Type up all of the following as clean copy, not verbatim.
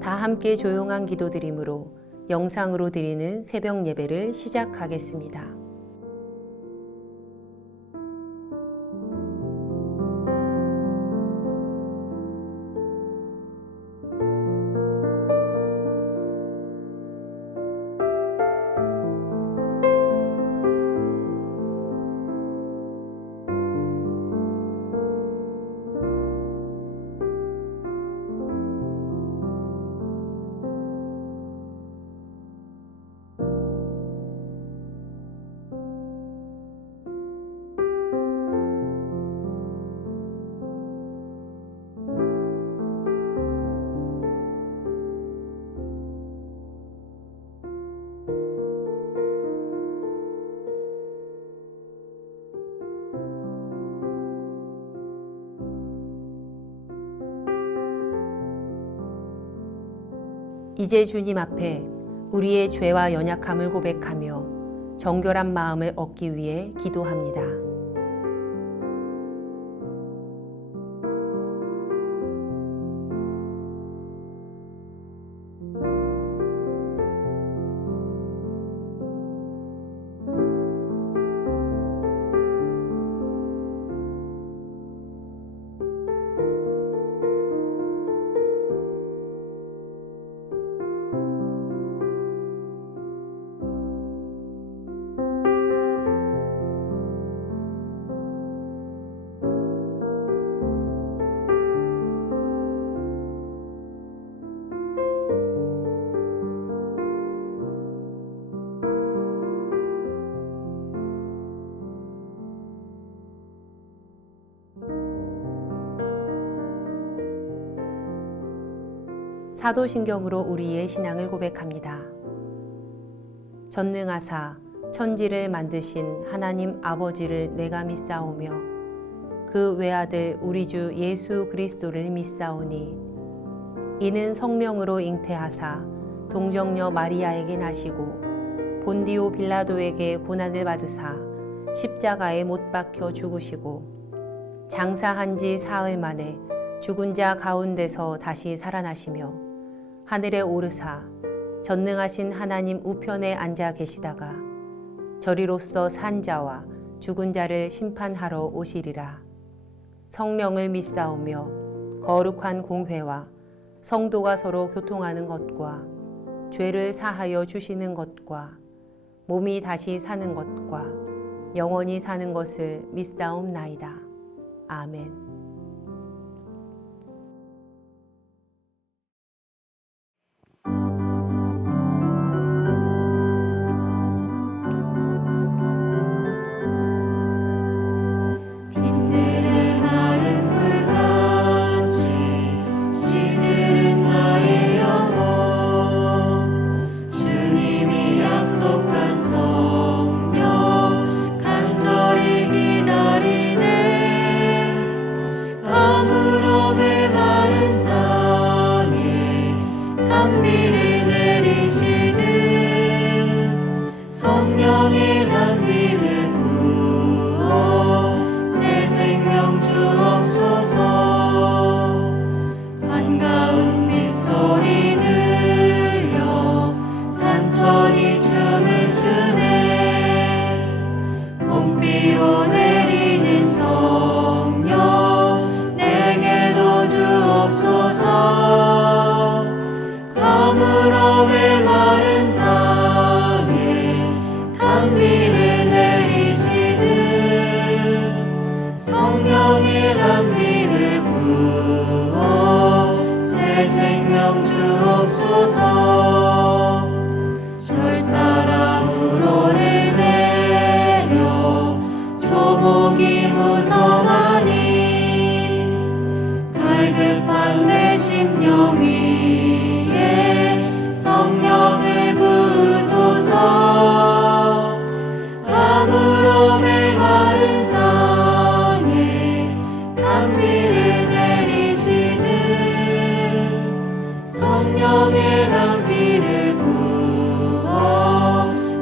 다 함께 조용한 기도드림으로 영상으로 드리는 새벽 예배를 시작하겠습니다. 이제 주님 앞에 우리의 죄와 연약함을 고백하며 정결한 마음을 얻기 위해 기도합니다. 사도신경으로 우리의 신앙을 고백합니다. 전능하사 천지를 만드신 하나님 아버지를 내가 믿사오며 그 외아들 우리 주 예수 그리스도를 믿사오니 이는 성령으로 잉태하사 동정녀 마리아에게 나시고 본디오 빌라도에게 고난을 받으사 십자가에 못 박혀 죽으시고 장사한 지 사흘 만에 죽은 자 가운데서 다시 살아나시며 하늘에 오르사 전능하신 하나님 우편에 앉아 계시다가 저리로서 산 자와 죽은 자를 심판하러 오시리라. 성령을 믿사오며 거룩한 공회와 성도가 서로 교통하는 것과 죄를 사하여 주시는 것과 몸이 다시 사는 것과 영원히 사는 것을 믿사옵나이다. 아멘.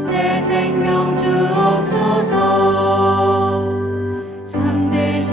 새 생명 주옵소서. 참되신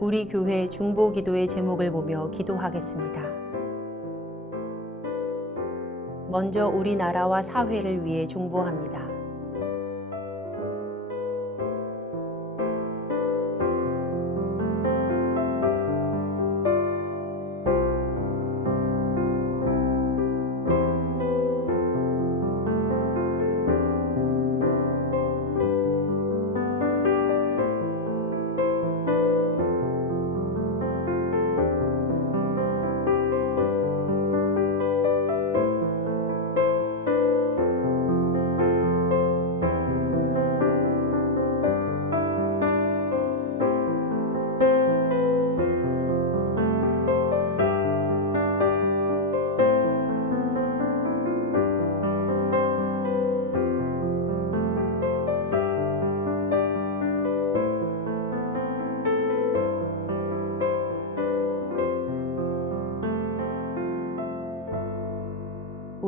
우리 교회 중보 기도의 제목을 보며 기도하겠습니다. 먼저 우리나라와 사회를 위해 중보합니다.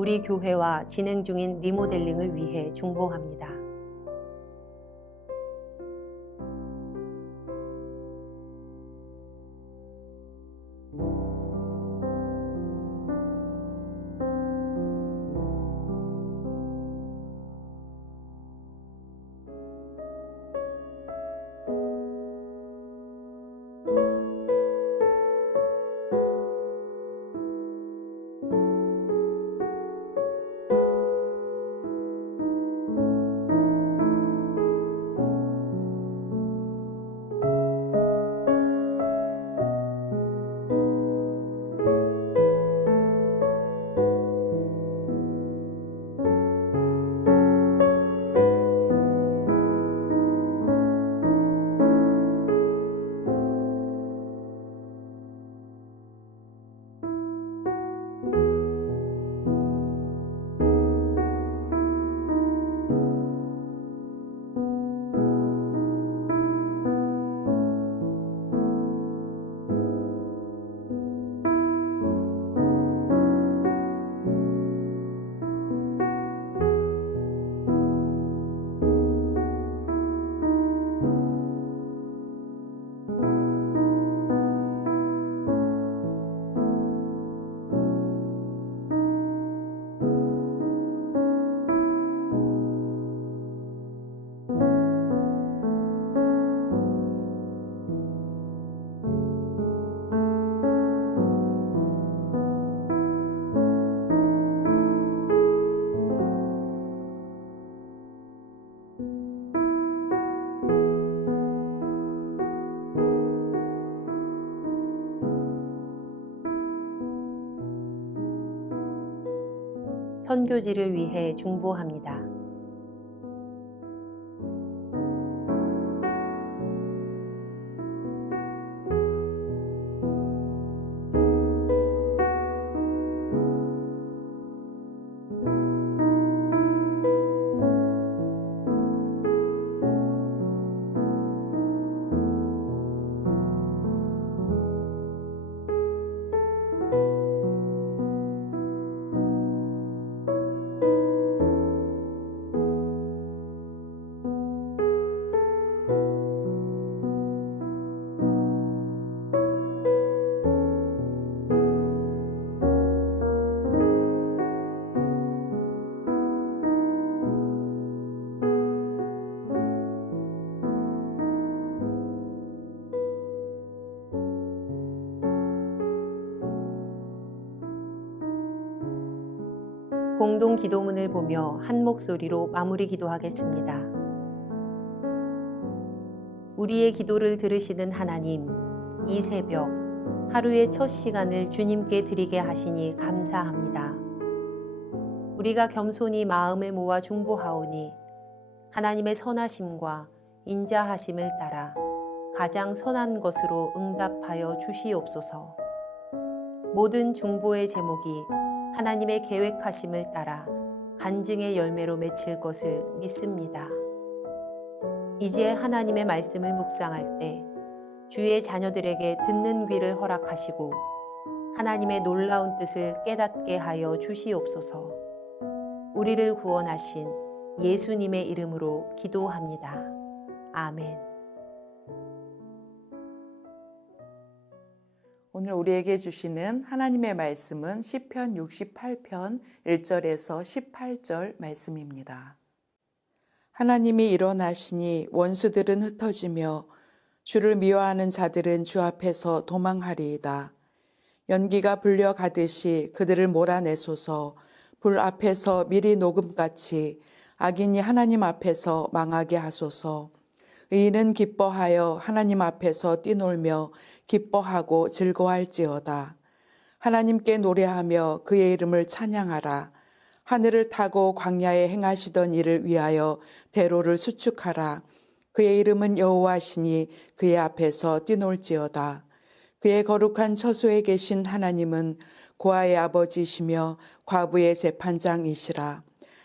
우리 교회와 진행 중인 리모델링을 위해 중보합니다. 선교지를 위해 중보합니다. 공동 기도문을 보며 한 목소리로 마무리 기도하겠습니다. 우리의 기도를 들으시는 하나님, 이 새벽 하루의 첫 시간을 주님께 드리게 하시니 감사합니다. 우리가 겸손히 마음을 모아 중보하오니 하나님의 선하심과 인자하심을 따라 가장 선한 것으로 응답하여 주시옵소서. 모든 중보의 제목이 하나님의 계획하심을 따라 간증의 열매로 맺힐 것을 믿습니다. 이제 하나님의 말씀을 묵상할 때 주의 자녀들에게 듣는 귀를 허락하시고 하나님의 놀라운 뜻을 깨닫게 하여 주시옵소서. 우리를 구원하신 예수님의 이름으로 기도합니다. 아멘. 오늘 우리에게 주시는 하나님의 말씀은 시편 68편 1절에서 18절 말씀입니다. 하나님이 일어나시니 원수들은 흩어지며 주를 미워하는 자들은 주 앞에서 도망하리이다. 연기가 불려가듯이 그들을 몰아내소서. 불 앞에서 미리 녹음같이 악인이 하나님 앞에서 망하게 하소서. 의인은 기뻐하여 하나님 앞에서 뛰놀며 기뻐하고 즐거워할지어다. 하나님께 노래하며 그의 이름을 찬양하라. 하늘을 타고 광야에 행하시던 일을 위하여 대로를 수축하라. 그의 이름은 여호와시니 그의 앞에서 뛰놀지어다. 그의 거룩한 처소에 계신 하나님은 고아의 아버지시며 과부의 재판장이시라.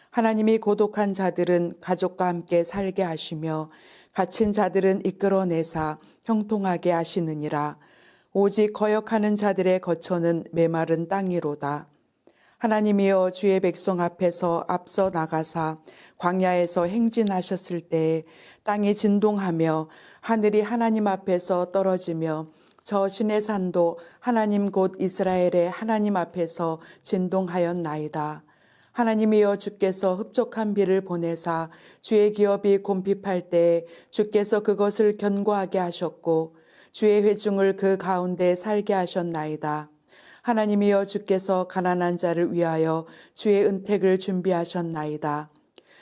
하나님이 고독한 자들은 가족과 함께 살게 하시며 갇힌 자들은 이끌어내사 형통하게 하시느니라. 오직 거역하는 자들의 거처는 메마른 땅이로다. 하나님이여 주의 백성 앞에서 앞서 나가사 광야에서 행진하셨을 때에 땅이 진동하며 하늘이 하나님 앞에서 떨어지며 저 신의 산도 하나님 곧 이스라엘의 하나님 앞에서 진동하였나이다. 하나님이여 주께서 흡족한 비를 보내사 주의 기업이 곰핍할 때에 주께서 그것을 견고하게 하셨고 주의 회중을 그 가운데 살게 하셨나이다. 하나님이여 주께서 가난한 자를 위하여 주의 은택을 준비하셨나이다.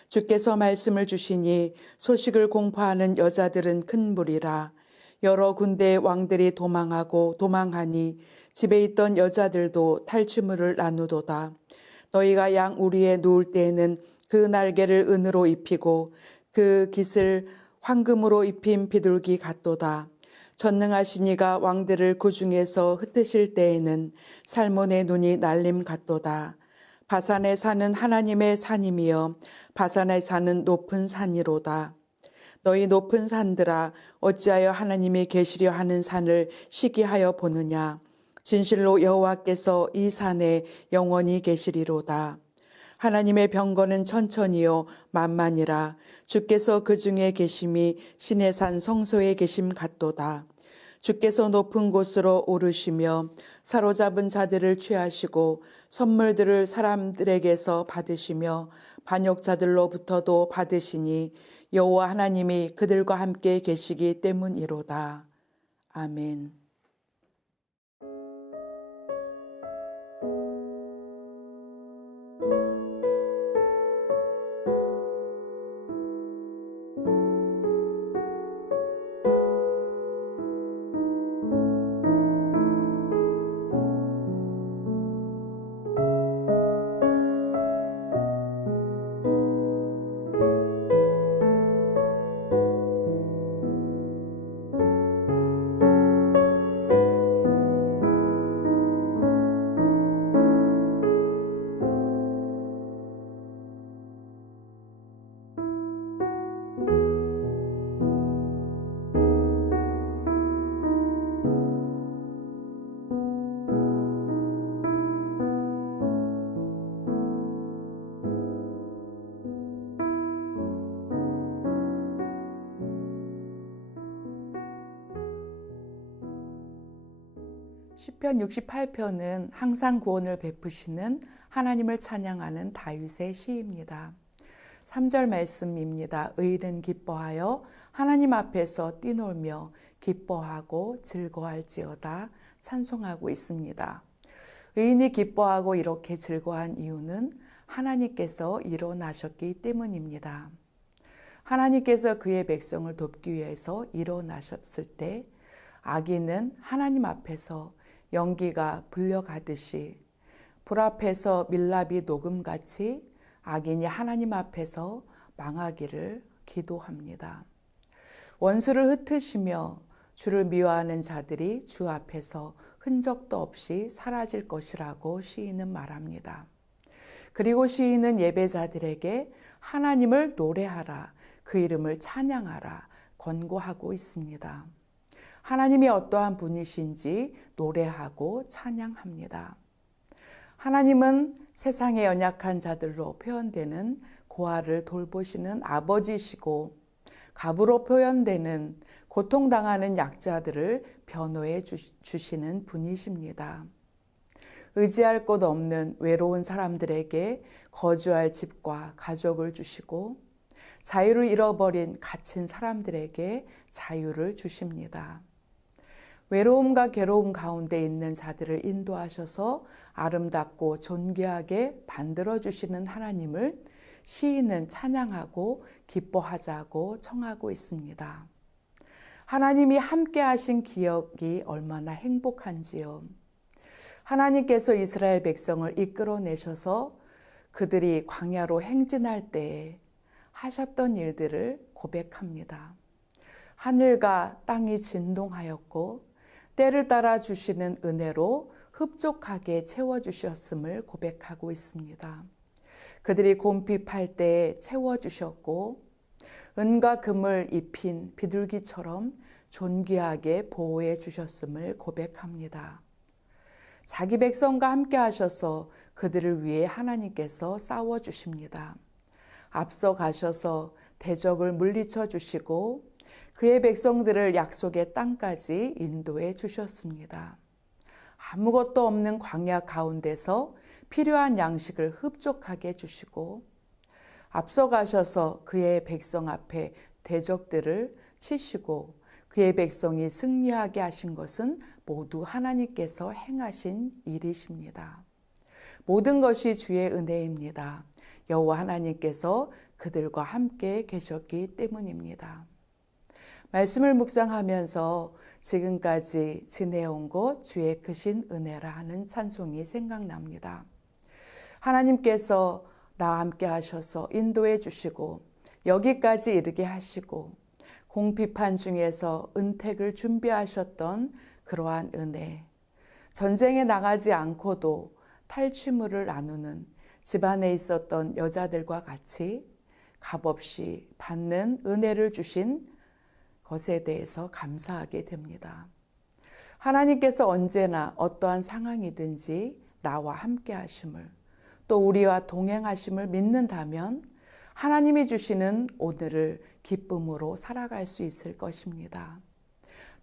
주께서 말씀을 주시니 소식을 공포하는 여자들은 큰 무리라. 여러 군데의 왕들이 도망하니 집에 있던 여자들도 탈취물을 나누도다. 너희가 양 우리에 누울 때에는 그 날개를 은으로 입히고 그 깃을 황금으로 입힌 비둘기 같도다. 전능하신 이가 왕들을 그 중에서 흩으실 때에는 살몬의 눈이 날림 같도다. 바산에 사는 하나님의 산임이여 바산에 사는 높은 산이로다. 너희 높은 산들아 어찌하여 하나님이 계시려 하는 산을 시기하여 보느냐. 진실로 여호와께서 이 산에 영원히 계시리로다. 하나님의 병거는 천천히요 만만이라. 주께서 그 중에 계심이 신의 산 성소에 계심 같도다. 주께서 높은 곳으로 오르시며 사로잡은 자들을 취하시고 선물들을 사람들에게서 받으시며 반역자들로부터도 받으시니 여호와 하나님이 그들과 함께 계시기 때문이로다. 아멘. 시편 68편은 항상 구원을 베푸시는 하나님을 찬양하는 다윗의 시입니다. 3절 말씀입니다. 의인은 기뻐하여 하나님 앞에서 뛰놀며 기뻐하고 즐거워할지어다 찬송하고 있습니다. 의인이 기뻐하고 이렇게 즐거워한 이유는 하나님께서 일어나셨기 때문입니다. 하나님께서 그의 백성을 돕기 위해서 일어나셨을 때 악인은 하나님 앞에서 연기가 불려가듯이 불 앞에서 밀랍이 녹음같이 악인이 하나님 앞에서 망하기를 기도합니다. 원수를 흩으시며 주를 미워하는 자들이 주 앞에서 흔적도 없이 사라질 것이라고 시인은 말합니다. 그리고 시인은 예배자들에게 하나님을 노래하라, 그 이름을 찬양하라 권고하고 있습니다. 하나님이 어떠한 분이신지 노래하고 찬양합니다. 하나님은 세상의 연약한 자들로 표현되는 고아를 돌보시는 아버지시고 갑으로 표현되는 고통당하는 약자들을 변호해 주시는 분이십니다. 의지할 곳 없는 외로운 사람들에게 거주할 집과 가족을 주시고 자유를 잃어버린 갇힌 사람들에게 자유를 주십니다. 외로움과 괴로움 가운데 있는 자들을 인도하셔서 아름답고 존귀하게 만들어 주시는 하나님을 시인은 찬양하고 기뻐하자고 청하고 있습니다. 하나님이 함께 하신 기억이 얼마나 행복한지요. 하나님께서 이스라엘 백성을 이끌어내셔서 그들이 광야로 행진할 때에 하셨던 일들을 고백합니다. 하늘과 땅이 진동하였고 때를 따라 주시는 은혜로 흡족하게 채워주셨음을 고백하고 있습니다. 그들이 곰핍할 때에 채워주셨고 은과 금을 입힌 비둘기처럼 존귀하게 보호해 주셨음을 고백합니다. 자기 백성과 함께 하셔서 그들을 위해 하나님께서 싸워주십니다. 앞서 가셔서 대적을 물리쳐 주시고 그의 백성들을 약속의 땅까지 인도해 주셨습니다. 아무것도 없는 광야 가운데서 필요한 양식을 흡족하게 주시고 앞서 가셔서 그의 백성 앞에 대적들을 치시고 그의 백성이 승리하게 하신 것은 모두 하나님께서 행하신 일이십니다. 모든 것이 주의 은혜입니다. 여호와 하나님께서 그들과 함께 계셨기 때문입니다. 말씀을 묵상하면서 지금까지 지내온 것 주의 크신 은혜라 하는 찬송이 생각납니다. 하나님께서 나와 함께 하셔서 인도해 주시고 여기까지 이르게 하시고 공핍한 중에서 은택을 준비하셨던 그러한 은혜, 전쟁에 나가지 않고도 탈취물을 나누는 집안에 있었던 여자들과 같이 값없이 받는 은혜를 주신 것에 대해서 감사하게 됩니다. 하나님께서 언제나 어떠한 상황이든지 나와 함께 하심을 또 우리와 동행하심을 믿는다면 하나님이 주시는 오늘을 기쁨으로 살아갈 수 있을 것입니다.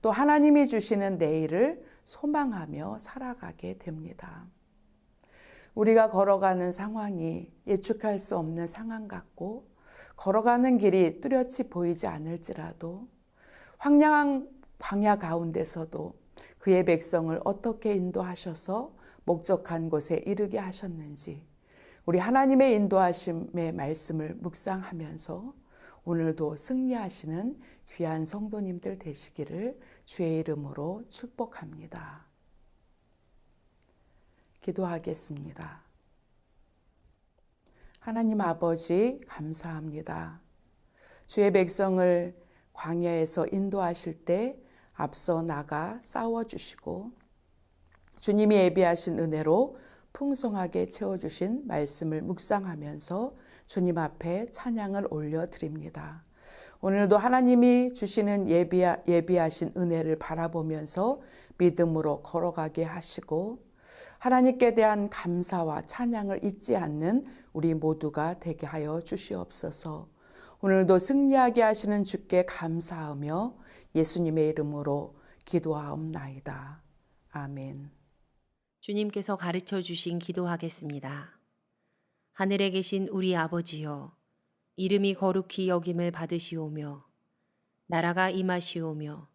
또 하나님이 주시는 내일을 소망하며 살아가게 됩니다. 우리가 걸어가는 상황이 예측할 수 없는 상황 같고 걸어가는 길이 뚜렷이 보이지 않을지라도 황량한 광야 가운데서도 그의 백성을 어떻게 인도하셔서 목적한 곳에 이르게 하셨는지 우리 하나님의 인도하심의 말씀을 묵상하면서 오늘도 승리하시는 귀한 성도님들 되시기를 주의 이름으로 축복합니다. 기도하겠습니다. 하나님 아버지 감사합니다. 주의 백성을 광야에서 인도하실 때 앞서 나가 싸워주시고 주님이 예비하신 은혜로 풍성하게 채워주신 말씀을 묵상하면서 주님 앞에 찬양을 올려드립니다. 오늘도 하나님이 주시는 예비하신 은혜를 바라보면서 믿음으로 걸어가게 하시고 하나님께 대한 감사와 찬양을 잊지 않는 우리 모두가 되게 하여 주시옵소서. 오늘도 승리하게 하시는 주께 감사하며 예수님의 이름으로 기도하옵나이다. 아멘. 주님께서 가르쳐 주신 기도하겠습니다. 하늘에 계신 우리 아버지여, 이름이 거룩히 여김을 받으시오며 나라가 임하시오며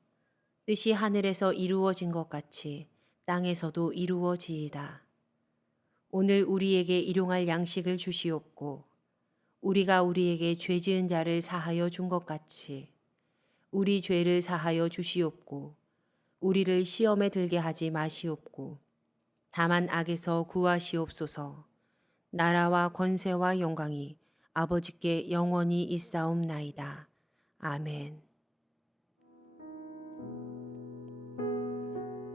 뜻이 하늘에서 이루어진 것 같이 땅에서도 이루어지이다. 오늘 우리에게 일용할 양식을 주시옵고 우리가 우리에게 죄 지은 자를 사하여 준 것 같이 우리 죄를 사하여 주시옵고 우리를 시험에 들게 하지 마시옵고 다만 악에서 구하시옵소서. 나라와 권세와 영광이 아버지께 영원히 있사옵나이다. 아멘.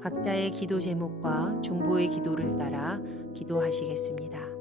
각자의 기도 제목과 중보의 기도를 따라 기도하시겠습니다.